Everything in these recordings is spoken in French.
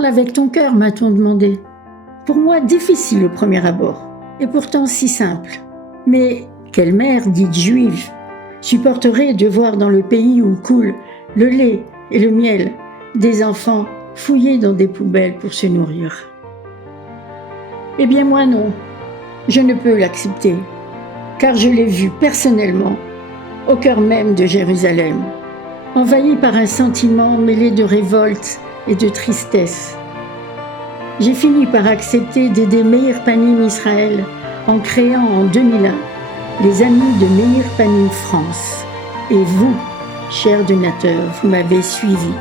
Parle avec ton cœur, m'a-t-on demandé. Pour moi, difficile au premier abord, et pourtant si simple. Mais quelle mère, dite juive, supporterait de voir dans le pays où coule le lait et le miel des enfants fouillés dans des poubelles pour se nourrir? Eh bien moi non, je ne peux l'accepter, car je l'ai vu personnellement au cœur même de Jérusalem, envahi par un sentiment mêlé de révolte et de tristesse. J'ai fini par accepter d'aider Meir Panim Israël en créant en 2001 les Amis de Meir Panim France. Et vous, chers donateurs, vous m'avez suivi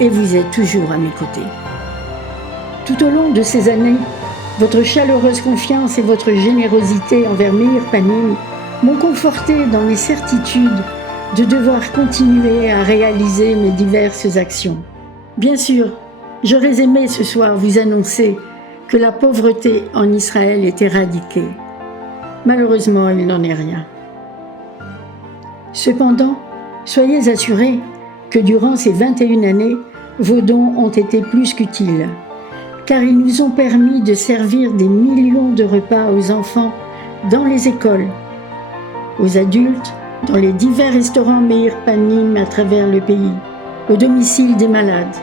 et vous êtes toujours à mes côtés. Tout au long de ces années, votre chaleureuse confiance et votre générosité envers Meir Panim m'ont conforté dans les certitudes de devoir continuer à réaliser mes diverses actions. Bien sûr, j'aurais aimé ce soir vous annoncer que la pauvreté en Israël est éradiquée. Malheureusement, il n'en est rien. Cependant, soyez assurés que durant ces 21 années, vos dons ont été plus qu'utiles, car ils nous ont permis de servir des millions de repas aux enfants dans les écoles, aux adultes, dans les divers restaurants Meir Panim à travers le pays, au domicile des malades,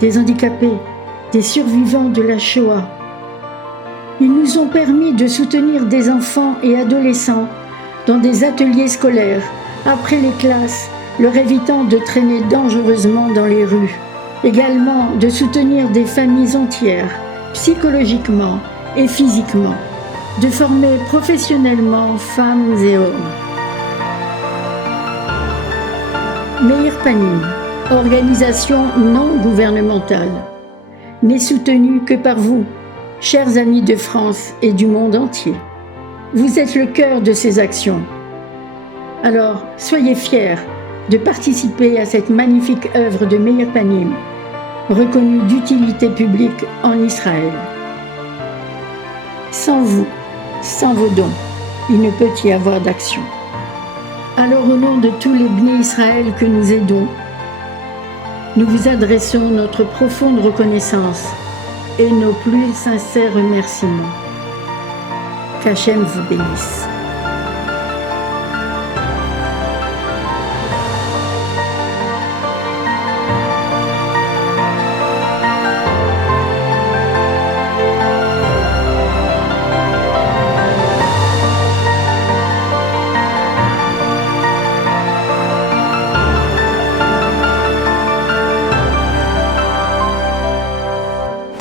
des handicapés, des survivants de la Shoah. Ils nous ont permis de soutenir des enfants et adolescents dans des ateliers scolaires, après les classes, leur évitant de traîner dangereusement dans les rues. Également de soutenir des familles entières, psychologiquement et physiquement, de former professionnellement femmes et hommes. Meir Panim, organisation non gouvernementale, n'est soutenue que par vous, chers amis de France et du monde entier. Vous êtes le cœur de ces actions. Alors, soyez fiers de participer à cette magnifique œuvre de Meir Panim, reconnue d'utilité publique en Israël. Sans vous, sans vos dons, il ne peut y avoir d'action. Alors au nom de tous les Bnei Israël que nous aidons, nous vous adressons notre profonde reconnaissance et nos plus sincères remerciements. Qu'Hachem vous bénisse.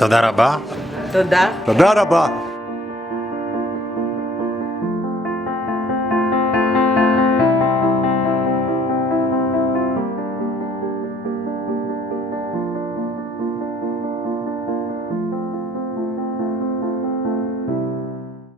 תודה רבה. תודה. תודה רבה.